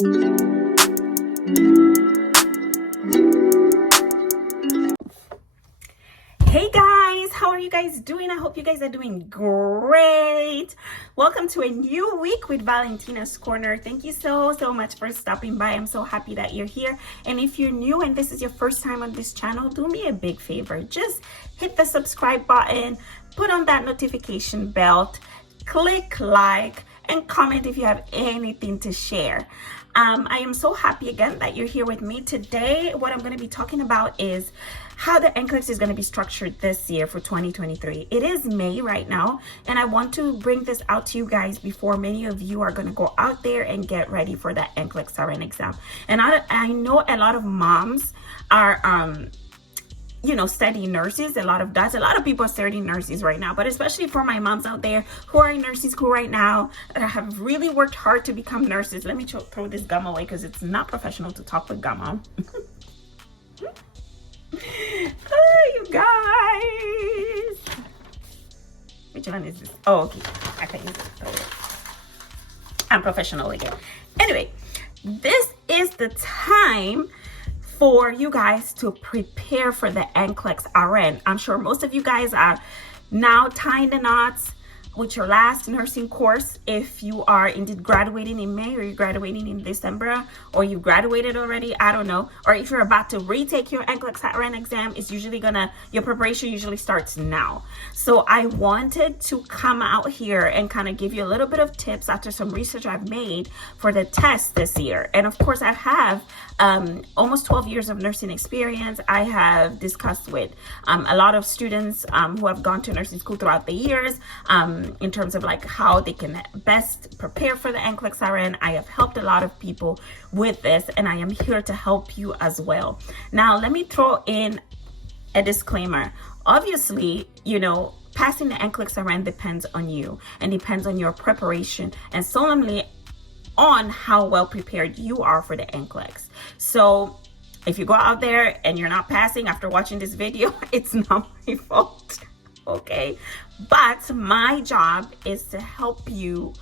Hey guys, how are you guys doing? I hope you guys are doing great. Welcome to a new week with Valentina's Corner. Thank you so much for stopping by. I'm so happy that you're here. And if you're new and this is your first time on this channel, do me a big favor. Just hit the subscribe button, put on that notification bell, click like, and comment if you have anything to share. I am so happy again that you're here with me today. What I'm going to be talking about is how the NClex is going to be structured this year for 2023. It is May right now, and I want to bring this out to you guys before many of you are going to go out there and get ready for that NClex Rn exam. And I know a lot of moms are studying nurses. A lot of people are studying nurses right now, but especially for my moms out there who are in nursing school right now that have really worked hard to become nurses. Let me throw this gum away because it's not professional to talk with gum on. Oh, you guys. Which one is this? Oh, okay. I can use it. I'm professional again. Anyway, this is the time for you guys to prepare for the NClex Rn. I'm sure most of you guys are now tying the knots with your last nursing course. If you are indeed graduating in May, or you're graduating in December, or you graduated already, I don't know. Or if you're about to retake your NClex Rn exam, it's usually your preparation usually starts now. So I wanted to come out here and kind of give you a little bit of tips after some research I've made for the test this year. And of course, I have almost 12 years of nursing experience. I have discussed with a lot of students who have gone to nursing school throughout the years, in terms of like how they can best prepare for the NClex Rn. I have helped a lot of people with this, and I am here to help you as well. Now, let me throw in a disclaimer. Obviously, passing the NClex Rn depends on you and depends on your preparation and solely on how well prepared you are for the NClex. So if you go out there and you're not passing after watching this video, it's not my fault. Okay, but my job is to help you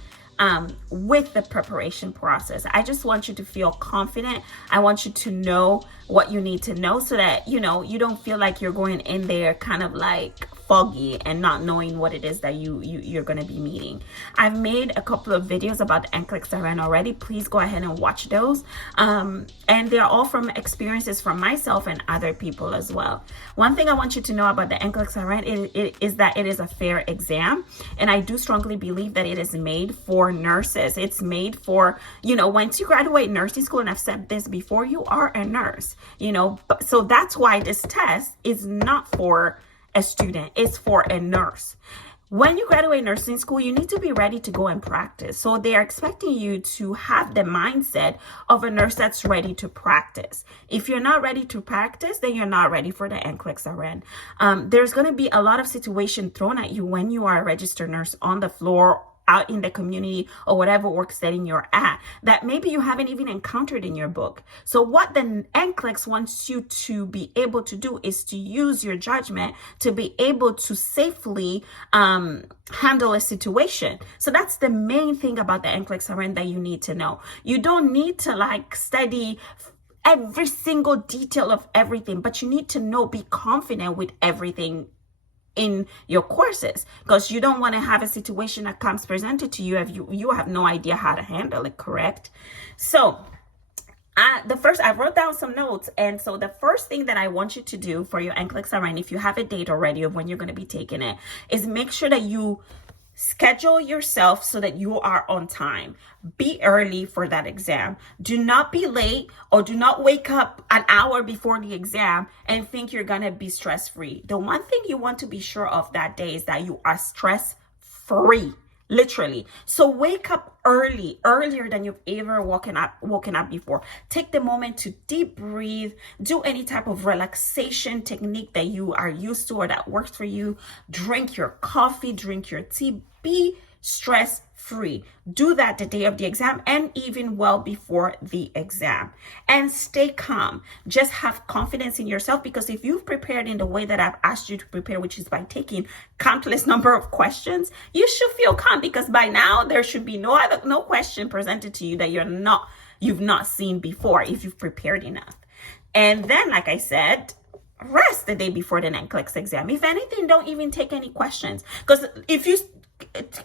with the preparation process. I just want you to feel confident. I want you to know what you need to know so that you don't feel like you're going in there kind of like foggy and not knowing what it is that you're going to be meeting. I've made a couple of videos about the NClex Rn already. Please go ahead and watch those, and they're all from experiences from myself and other people as well. One thing I want you to know about the NClex Rn is that it is a fair exam, and I do strongly believe that it is made for nurses. It's made for, once you graduate nursing school, and I've said this before, you are a nurse, so that's why this test is not for a student, it's for a nurse. When you graduate nursing school, you need to be ready to go and practice. So they are expecting you to have the mindset of a nurse that's ready to practice. If you're not ready to practice, then you're not ready for the NClex Rn. There's going to be a lot of situation thrown at you when you are a registered nurse on the floor, out in the community, or whatever work setting you're at, that maybe you haven't even encountered in your book. So what the NClex wants you to be able to do is to use your judgment to be able to safely handle a situation. So that's the main thing about the NClex Rn that you need to know. You don't need to study every single detail of everything, but you need to be confident with everything in your courses, because you don't want to have a situation that comes presented to you if you have no idea how to handle it, correct? So I wrote down some notes, and so the first thing that I want you to do for your NClex Rn, if you have a date already of when you're going to be taking it, is make sure that you schedule yourself so that you are on time. Be early for that exam. Do not be late, or do not wake up an hour before the exam and think you're going to be stress-free. The one thing you want to be sure of that day is that you are stress-free. Literally. So wake up earlier than you've ever woken up before. Take the moment to deep breathe. Do any type of relaxation technique that you are used to or that works for you. Drink your coffee, drink your tea. Be stress free. Do that the day of the exam and even well before the exam. And stay calm. Just have confidence in yourself, because if you've prepared in the way that I've asked you to prepare, which is by taking countless number of questions, you should feel calm, because by now there should be no question presented to you that you're not you've not seen before if you've prepared enough. And then, like I said, rest the day before the NClex exam. If anything, don't even take any questions. Because if you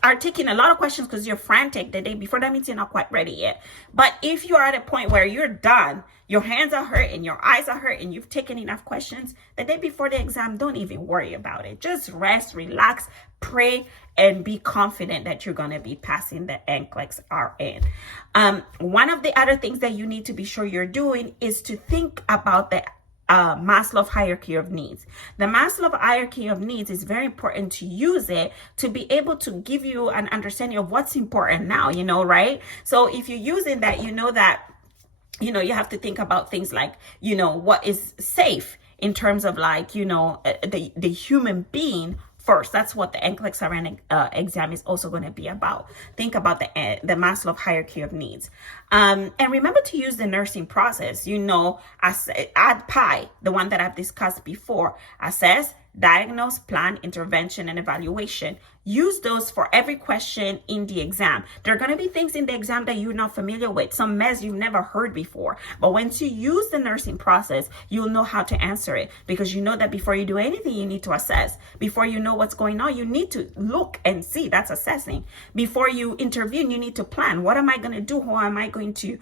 are taking a lot of questions because you're frantic the day before, that means you're not quite ready yet. But if you are at a point where you're done, your hands are hurting, your eyes are hurting, you've taken enough questions, the day before the exam, don't even worry about it. Just rest, relax, pray, and be confident that you're going to be passing the NClex Rn. One of the other things that you need to be sure you're doing is to think about the Maslow hierarchy of needs. The Maslow hierarchy of needs is very important to use it to be able to give you an understanding of what's important now, right? So if you're using that, you have to think about things like, what is safe in terms of like, the human being first. That's what the NClex Rn exam is also going to be about. Think about the Maslow hierarchy of needs. And remember to use the nursing process, add PI, the one that I've discussed before. Assess, diagnose, plan, intervention, and evaluation. Use those for every question in the exam. There are going to be things in the exam that you're not familiar with, some mess you've never heard before. But once you use the nursing process, you'll know how to answer it, because you know that before you do anything, you need to assess. Before you know what's going on, you need to look and see. That's assessing. Before you intervene, you need to plan. What am I going to do? Who am I going to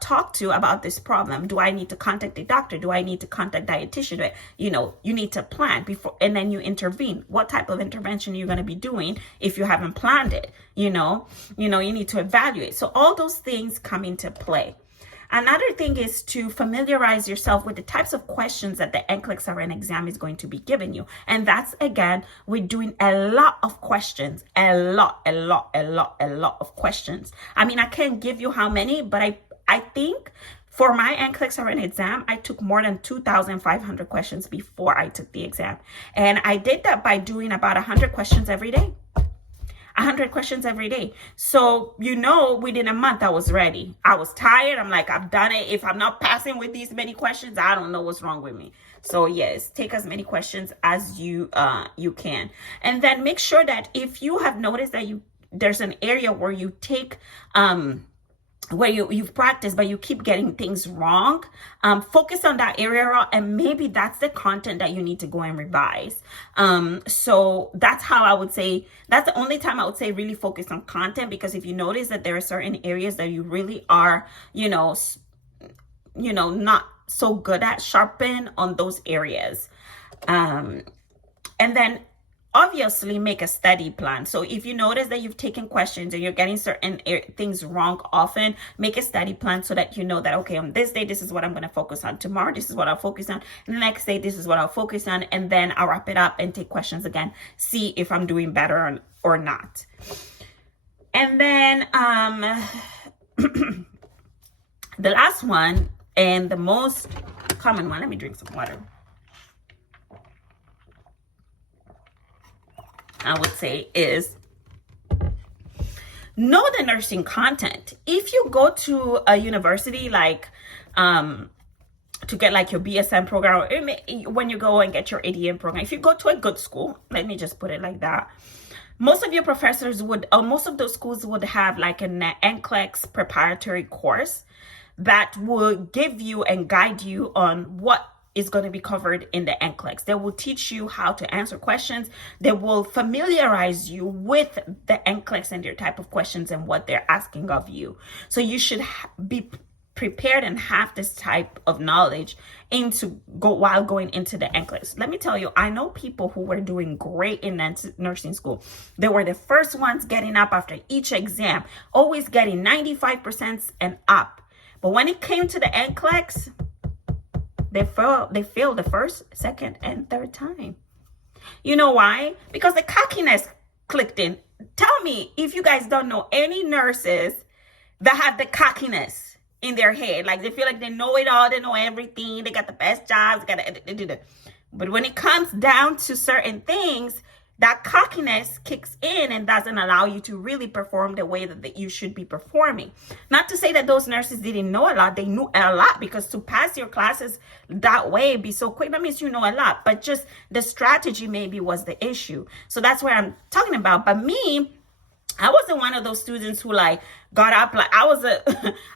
talk to about this problem? Do I need to contact the doctor? Do I need to contact dietitian? You need to plan before, and then you intervene. What type of intervention you're going to be doing if you haven't planned it? You need to evaluate. So all those things come into play. Another thing is to familiarize yourself with the types of questions that the NClex Rn exam is going to be giving you. And that's, again, we're doing a lot of questions, a lot of questions. I mean, I can't give you how many, but I think for my NClex Rn exam, I took more than 2,500 questions before I took the exam. And I did that by doing about 100 questions every day. 100 questions every day. So, within a month, I was ready. I was tired. I'm like, I've done it. If I'm not passing with these many questions, I don't know what's wrong with me. So yes, take as many questions as you can. And then make sure that if you have noticed that there's an area where you take, where you've practiced, but you keep getting things wrong, focus on that area, and maybe that's the content that you need to go and revise. So that's how I would say, that's the only time I would say really focus on content, because if you notice that there are certain areas that you really are, not so good at, sharpen on those areas. And then obviously make a study plan. So if you notice that you've taken questions and you're getting certain things wrong often, make a study plan so that you know that, okay, on this day, this is what I'm going to focus on. Tomorrow, this is what I'll focus on. And the next day, this is what I'll focus on. And then I'll wrap it up and take questions again, see if I'm doing better or not. And then the last one, and the most common one, let me drink some water, I would say, is know the nursing content. If you go to a university like to get like your BSN program, or when you go and get your ADM program, if you go to a good school, let me just put it like that, most of your professors most of those schools would have like an NClex preparatory course that will give you and guide you on what is going to be covered in the NClex. They will teach you how to answer questions. They will familiarize you with the NClex and their type of questions and what they're asking of you. So you should be prepared and have this type of knowledge while going into the NClex. Let me tell you, I know people who were doing great in nursing school. They were the first ones getting up after each exam, always getting 95% and up. But when it came to the NClex, they failed the first, second, and third time. You know why? Because the cockiness clicked in. Tell me if you guys don't know any nurses that have the cockiness in their head. Like they feel like they know it all, they know everything, they got the best jobs, but when it comes down to certain things, that cockiness kicks in and doesn't allow you to really perform the way that you should be performing. Not to say that those nurses didn't know a lot. They knew a lot, because to pass your classes that way, be so quick, that means you know a lot. But just the strategy maybe was the issue. So that's what I'm talking about. But me, I wasn't one of those students who like got up. Like I was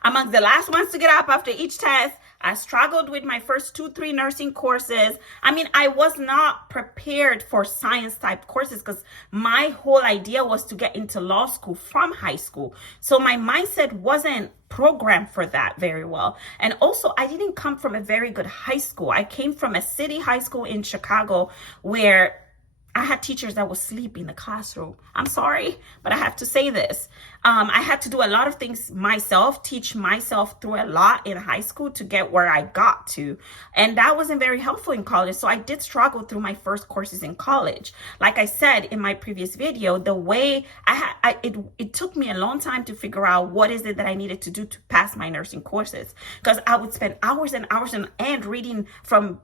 among the last ones to get up after each test. I struggled with my first 2-3 nursing courses. I mean, I was not prepared for science type courses because my whole idea was to get into law school from high school. So my mindset wasn't programmed for that very well. And also, I didn't come from a very good high school. I came from a city high school in Chicago where I had teachers that would sleep in the classroom. I'm sorry, but I have to say this. I had to do a lot of things myself, teach myself through a lot in high school to get where I got to. And that wasn't very helpful in college. So I did struggle through my first courses in college. Like I said in my previous video, the way it took me a long time to figure out what is it that I needed to do to pass my nursing courses. Because I would spend hours and hours on end reading from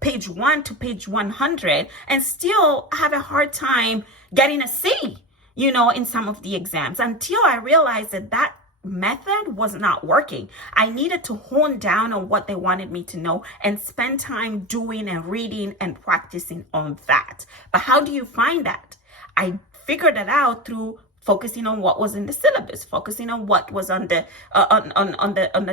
page 1 to page 100 and still have a hard time getting a C, in some of the exams, until I realized that method was not working. I needed to hone down on what they wanted me to know and spend time doing and reading and practicing on that. But how do you find that? I figured it out through focusing on what was in the syllabus, focusing on what was on the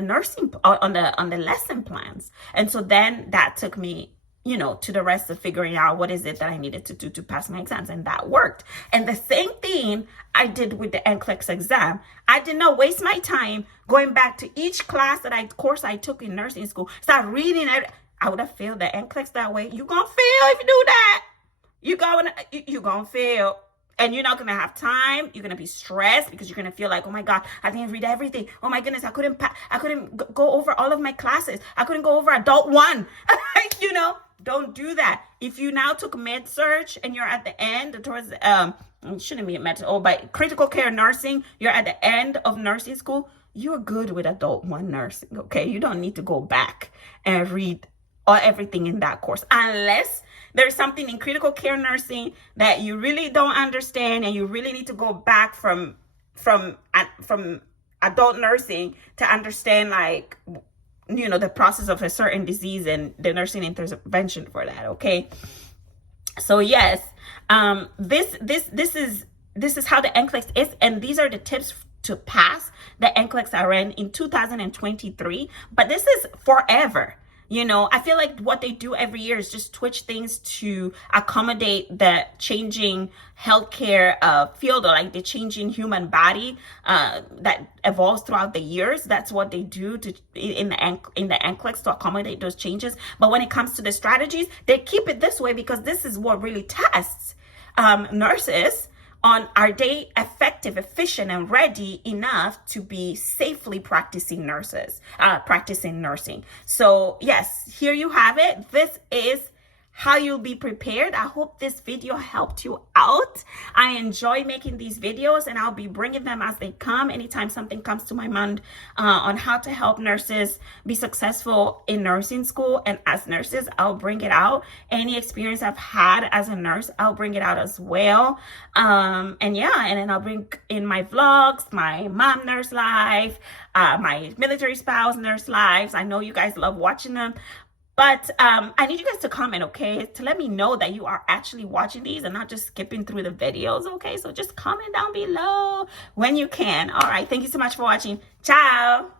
nursing on the lesson plans. And so then that took me to the rest of figuring out what is it that I needed to do to pass my exams, and that worked. And the same thing I did with the NClex exam. I did not waste my time going back to each course I took in nursing school, start reading it. I would have failed the NClex that way. You're gonna fail if you do that. You're gonna fail. And you're not going to have time. You're going to be stressed because you're going to feel like, oh my God, I didn't read everything. Oh my goodness, I couldn't go over all of my classes. I couldn't go over adult 1. Don't do that. If you now took med surg and you're at the end towards, it shouldn't be a med, but critical care nursing, you're at the end of nursing school, you're good with adult 1 nursing, okay? You don't need to go back and read everything in that course unless there's something in critical care nursing that you really don't understand and you really need to go back from adult nursing to understand, like, the process of a certain disease and the nursing intervention for that. Okay. So yes, this is how the NClex is, and these are the tips to pass the NClex Rn in 2023. But this is forever. I feel like what they do every year is just switch things to accommodate the changing healthcare field, or like the changing human body that evolves throughout the years. That's what they do in the NClex to accommodate those changes. But when it comes to the strategies, they keep it this way because this is what really tests nurses on, are they effective, efficient, and ready enough to be safely practicing nursing. So yes, here you have it. This is how you'll be prepared. I hope this video helped you out. I enjoy making these videos, and I'll be bringing them as they come. Anytime something comes to my mind on how to help nurses be successful in nursing school and as nurses, I'll bring it out. Any experience I've had as a nurse, I'll bring it out as well. And then I'll bring in my vlogs, my mom nurse life, my military spouse nurse lives. I know you guys love watching them. But I need you guys to comment, okay? To let me know that you are actually watching these and not just skipping through the videos, okay? So just comment down below when you can. All right. Thank you so much for watching. Ciao.